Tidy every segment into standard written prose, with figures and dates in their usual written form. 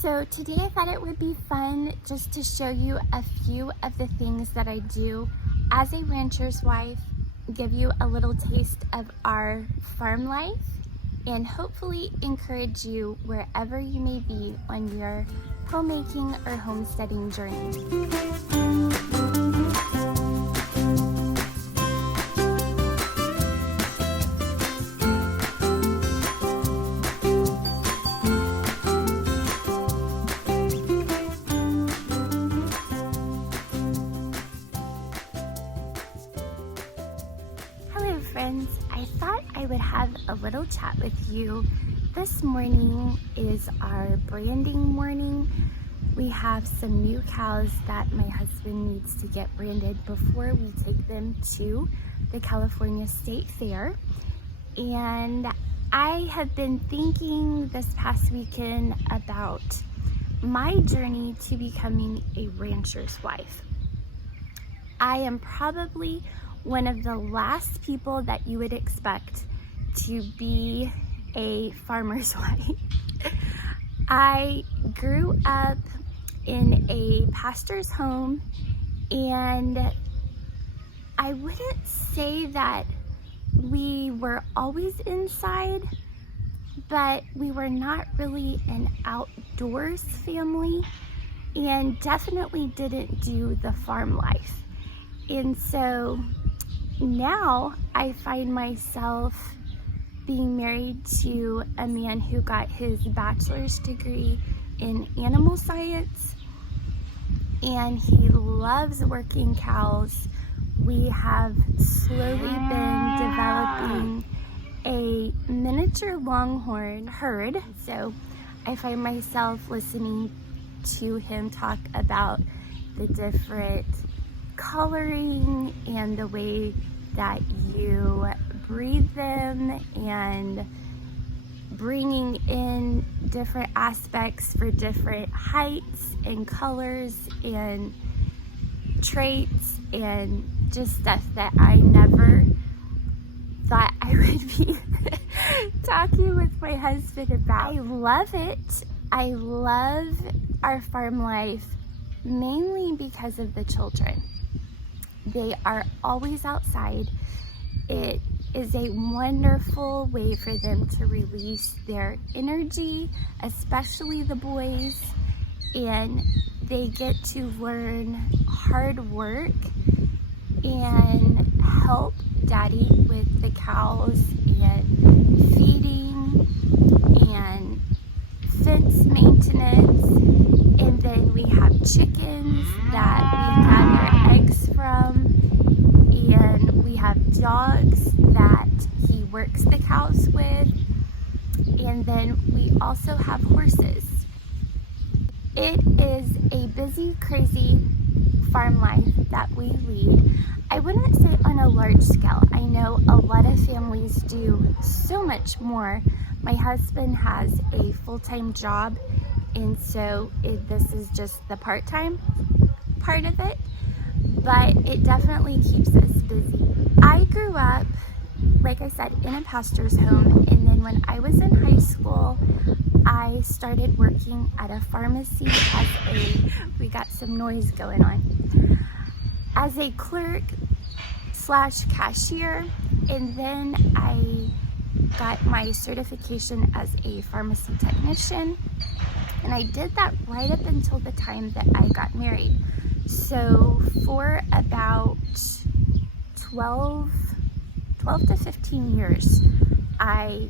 So today I thought it would be fun just to show you a few of the things that I do as a rancher's wife, give you a little taste of our farm life, and hopefully encourage you wherever you may be on your homemaking or homesteading journey. Hello friends, I thought I would have a little chat with you. This morning is our branding morning. We have some new cows that my husband needs to get branded before we take them to the California State Fair. And I have been thinking this past weekend about my journey to becoming a rancher's wife. I am probably one of the last people that you would expect to be a farmer's wife. I grew up in a pastor's home, and I wouldn't say that we were always inside, but we were not really an outdoors family and definitely didn't do the farm life. And so now I find myself being married to a man who got his bachelor's degree in animal science, and he loves working cows. We have slowly been developing a miniature longhorn herd, so I find myself listening to him talk about the different coloring and the way that you breed them and bringing in different aspects for different heights and colors and traits and just stuff that I never thought I would be talking with my husband about. I love it. I love our farm life mainly because of the children. They are always outside. It is a wonderful way for them to release their energy, especially the boys, and they get to learn hard work and help daddy with the cows and feeding and fence maintenance. And then we have chickens that we gather eggs from, and we have dogs that he works the cows with, and then we also have horses. It is a busy, crazy farm life that we lead. I wouldn't say on a large scale. I know a lot of families do so much more. My husband has a full-time job, and so this is just the part-time part of it, but it definitely keeps us busy. I grew up, like I said, in a pastor's home, and then when I was in high school, I started working at a pharmacy we got some noise going on, as a clerk / cashier, and then I got my certification as a pharmacy technician, and I did that right up until the time that I got married. So for about 12 to 15 years, I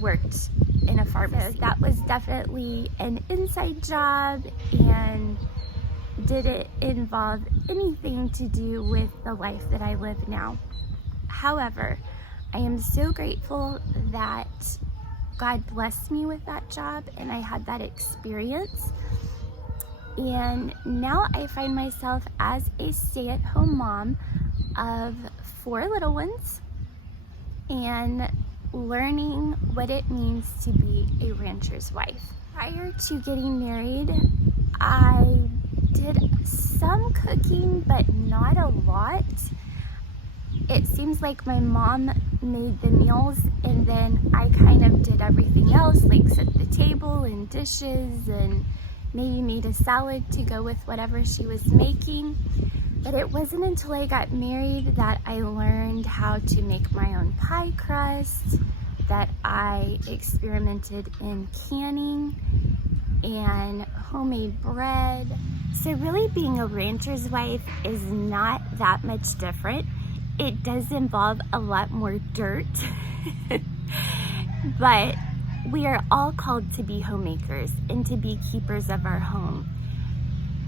worked in a pharmacy. So that was definitely an inside job and didn't involve anything to do with the life that I live now. However, I am so grateful that God blessed me with that job and I had that experience. And now I find myself as a stay-at-home mom of 4 little ones and learning what it means to be a rancher's wife. Prior to getting married, I did some cooking, but not a lot. it seems like my mom made the meals and then I kind of did everything else, like set the table and dishes and maybe made a salad to go with whatever she was making. But it wasn't until I got married that I learned how to make my own pie crust, that I experimented in canning and homemade bread. So really being a rancher's wife is not that much different. It does involve a lot more dirt, but we are all called to be homemakers and to be keepers of our home.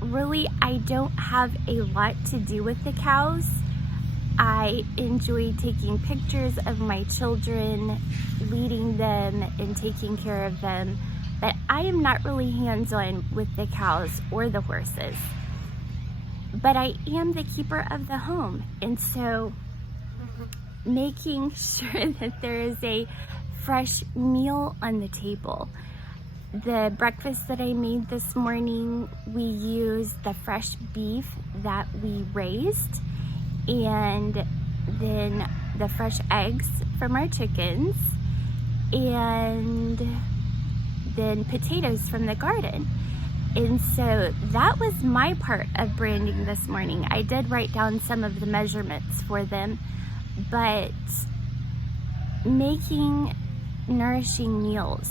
Really, I don't have a lot to do with the cows. I enjoy taking pictures of my children, leading them and taking care of them, but I am not really hands-on with the cows or the horses. But I am the keeper of the home, and so making sure that there is a fresh meal on the table. The breakfast that I made this morning, we used the fresh beef that we raised, and then the fresh eggs from our chickens, and then potatoes from the garden. And so that was my part of branding this morning. I did write down some of the measurements for them, but making nourishing meals,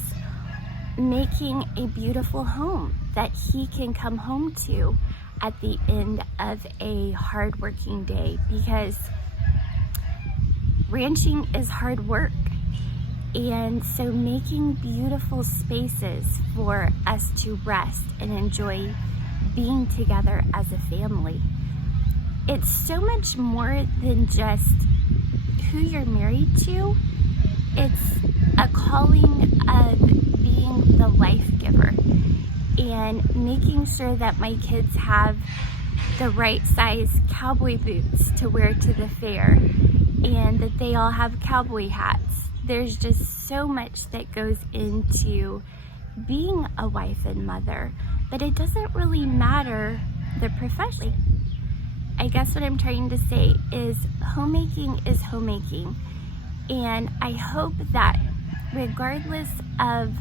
making a beautiful home that he can come home to at the end of a hard-working day, because ranching is hard work. And so making beautiful spaces for us to rest and enjoy being together as a family. It's so much more than just who you're married to. It's a calling of being the life giver and making sure that my kids have the right size cowboy boots to wear to the fair and that they all have cowboy hats. There's just so much that goes into being a wife and mother, but it doesn't really matter the profession. I guess what I'm trying to say is homemaking is homemaking, and I hope that regardless of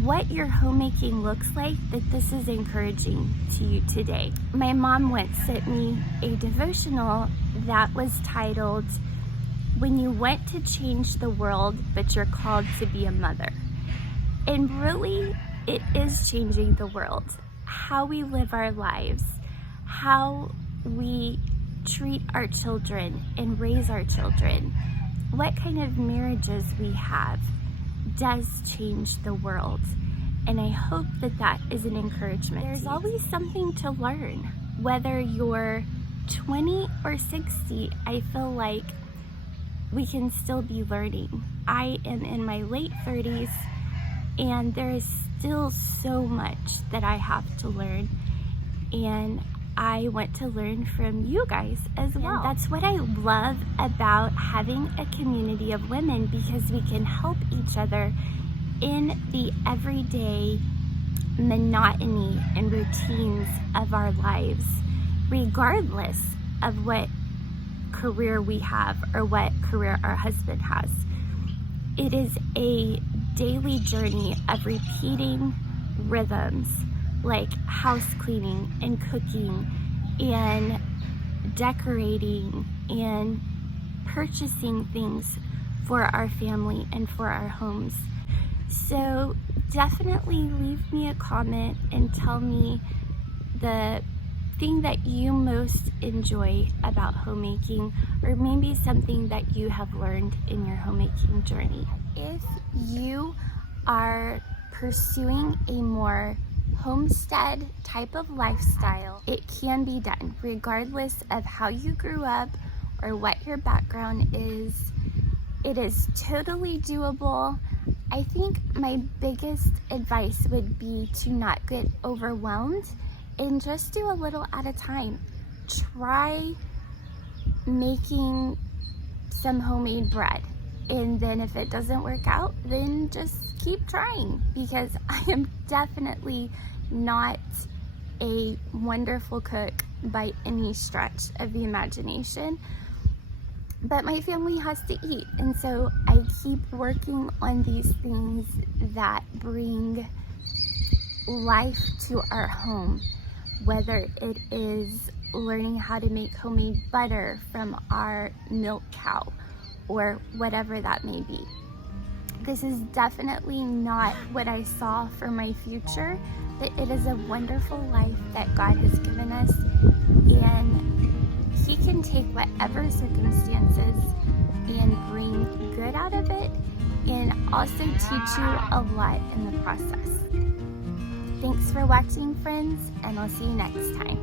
what your homemaking looks like, that this is encouraging to you today. My mom once sent me a devotional that was titled, "When You Want to Change the World, But You're Called to Be a Mother." And really, it is changing the world. How we live our lives, how we treat our children and raise our children, what kind of marriages we have does change the world. And I hope that that is an encouragement. There's always something to learn. Whether you're 20 or 60, I feel like we can still be learning. I am in my late 30s, and there is still so much that I have to learn, and I want to learn from you guys as well. And that's what I love about having a community of women, because we can help each other in the everyday monotony and routines of our lives, regardless of what career we have or what career our husband has. It is a daily journey of repeating rhythms like house cleaning and cooking and decorating and purchasing things for our family and for our homes. So definitely leave me a comment and tell me the thing that you most enjoy about homemaking, or maybe something that you have learned in your homemaking journey. If you are pursuing a more homestead type of lifestyle, it can be done regardless of how you grew up or what your background is. It is totally doable. I think my biggest advice would be to not get overwhelmed and just do a little at a time. Try making some homemade bread, and then if it doesn't work out, then just keep trying, because I am definitely not a wonderful cook by any stretch of the imagination. But my family has to eat, and so I keep working on these things that bring life to our home, whether it is learning how to make homemade butter from our milk cow or whatever that may be. This is definitely not what I saw for my future, but it is a wonderful life that God has given us, and He can take whatever circumstances and bring good out of it, and also teach you a lot in the process. Thanks for watching, friends, and I'll see you next time.